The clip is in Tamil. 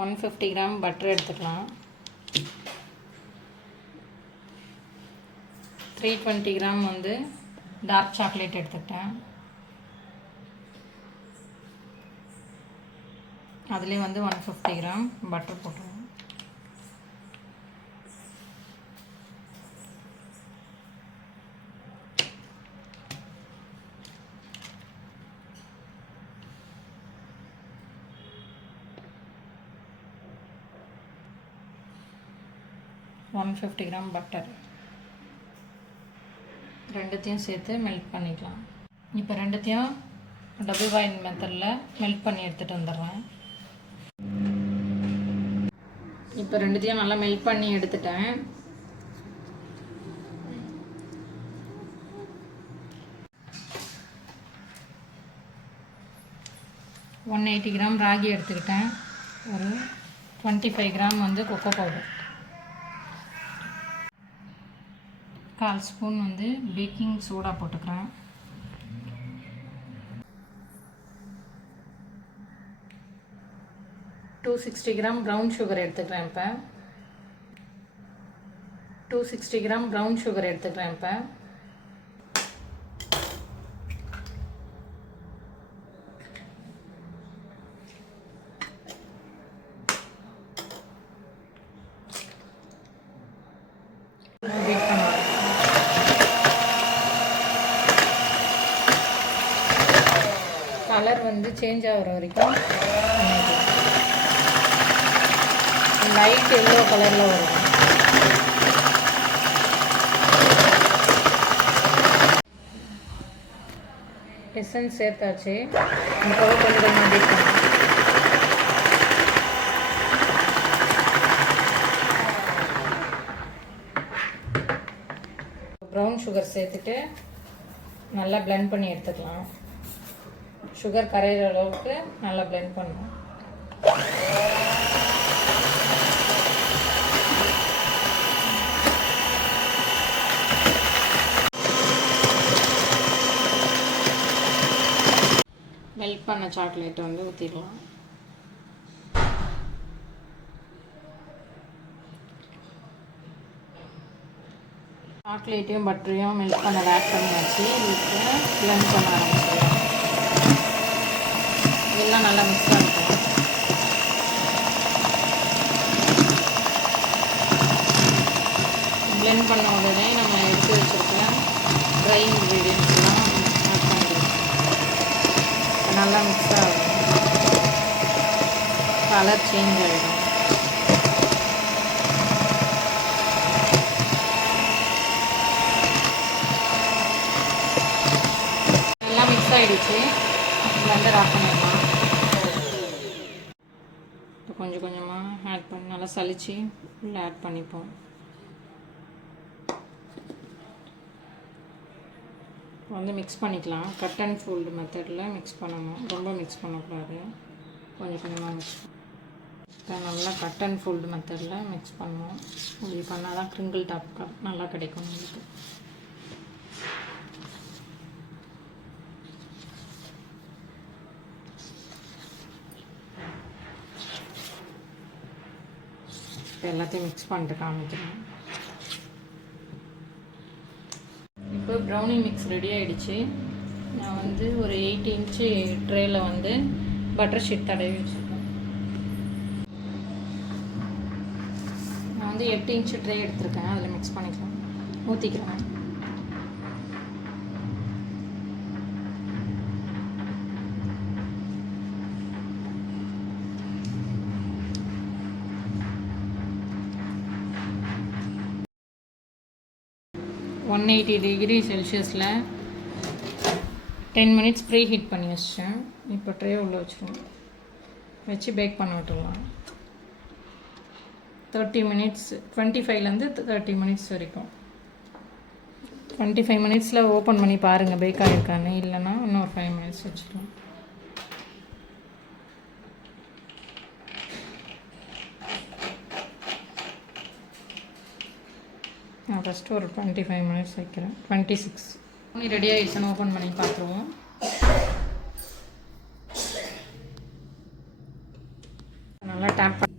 150 கிராம் பட்டர் எடுத்துக்கலாம். 320 கிராம் வந்து டார்க் சாக்லேட் எடுத்துக்கிட்டேன். அதுலேயே வந்து 150 கிராம் பட்டர் போட்டுருவோம். $150 கிராம் பட்டர் ரெண்டுத்தையும் சேர்த்து மெல்ட் பண்ணிக்கலாம். இப்போ ரெண்டுத்தையும் டபுள் பாயில் மெத்தடில் மெல்ட் பண்ணி எடுத்துகிட்டு வந்துடுறேன். இப்போ ரெண்டுத்தையும் நல்லா மெல்ட் பண்ணி எடுத்துட்டேன். $180 கிராம் ராகி எடுத்துக்கிட்டேன். ஒரு 25 கிராம் வந்து கொக்கோ பவுடர், 1/4 ஸ்பூன் வந்து பேக்கிங் சோடா போட்டுக்கிறேன். $260 கிராம் ப்ரௌன் சுகர் எடுத்துக்கிறேன். இப்போ 260 கிராம் ப்ரௌன் சுகர் எடுத்துக்கிறேன். இப்போ கலர் வந்து சேஞ்ச் ஆகிற வரைக்கும் லைட் எல்லோ கலரில் வரும். எசன்ஸ் சேர்த்தாச்சு. இப்போ கொஞ்சம் அடிக்கணும். ப்ரௌன் சுகர் சேர்த்துட்டு நல்லா பிளெண்ட் பண்ணி எடுத்துக்கலாம். சுகர் கரையிற அளவுக்கு நல்லா பிளெண்ட் பண்ணணும். மெல்ட் பண்ண சாக்லேட்டை வந்து ஊற்றிடலாம். சாக்லேட்டையும் பட்டரையும் மெல்ட் பண்ண ஆட் பண்ணியாச்சு. இதுக்கு பிளெண்ட் பண்ண ஆரம்பிச்சிடலாம். இதெல்லாம் நல்லா மிக்ஸ் ஆகிடும். பிளெண்ட் பண்ண உடனே நம்ம எடுத்து வச்சுருக்க ட்ரை இன்க்ரீடியன்ஸ்லாம் ஆட் பண்ணிடுவோம். நல்லா மிக்ஸ் ஆகும். கலர் சேஞ்ச் ஆகிடும். நல்லா மிக்ஸ் ஆகிடுச்சு. பிளெண்டர் ஆஃப் பண்ணிடலாம். கொஞ்சம் கொஞ்சமாக ஆட் பண்ணி நல்லா சலிச்சு உள்ளே ஆட் பண்ணிப்போம். வந்து மிக்ஸ் பண்ணிக்கலாம். கட் அண்ட் ஃபோல்டு மெத்தடில் மிக்ஸ் பண்ணணும். ரொம்ப மிக்ஸ் பண்ணக்கூடாது. கொஞ்சம் கொஞ்சமாக மிக்ஸ் நல்லா கட் அண்ட் ஃபோல்டு மெத்தடில் மிக்ஸ் பண்ணணும். இப்படி பண்ணால் தான் க்ரிங்கிள் டாப் நல்லா கிடைக்கும் உங்களுக்கு. எல்லாத்தையும் மிக்ஸ் பண்ணிட்டு காமிக்கிறேன். இப்போ ப்ரௌனி மிக்ஸ் ரெடி ஆகிடுச்சு. நான் வந்து ஒரு 8 இன்ச்சு ட்ரேயில் வந்து பட்டர் ஷீட் தடவி வச்சுருக்கேன். நான் வந்து 8 இன்ச்சு ட்ரே எடுத்திருக்கேன். அதில் மிக்ஸ் பண்ணிக்கலாம். ஊற்றிக்கிறேன். $180°C 10 மினிட்ஸ் ப்ரீ ஹீட் பண்ணி வச்சிட்டேன். இப்போ ட்ரே உள்ள வச்சுருவோம். வச்சு பேக் பண்ண விட்டுடலாம். 30 மினிட்ஸ் 25லேருந்து 30 மினிட்ஸ் வரைக்கும். 25 மினிட்ஸில் ஓப்பன் பண்ணி பாருங்கள் பேக் ஆகிருக்கான்னு. இல்லைன்னா இன்னொரு 5 மினிட்ஸ் வச்சுக்கலாம். நான் ஃபஸ்ட்டு ஒரு 25 மினிட்ஸ் வைக்கிறேன். 26 ரெடி ஆகிடுச்சுன்னு ஓப்பன் பண்ணி பார்த்துருவோம். நல்லா டேப்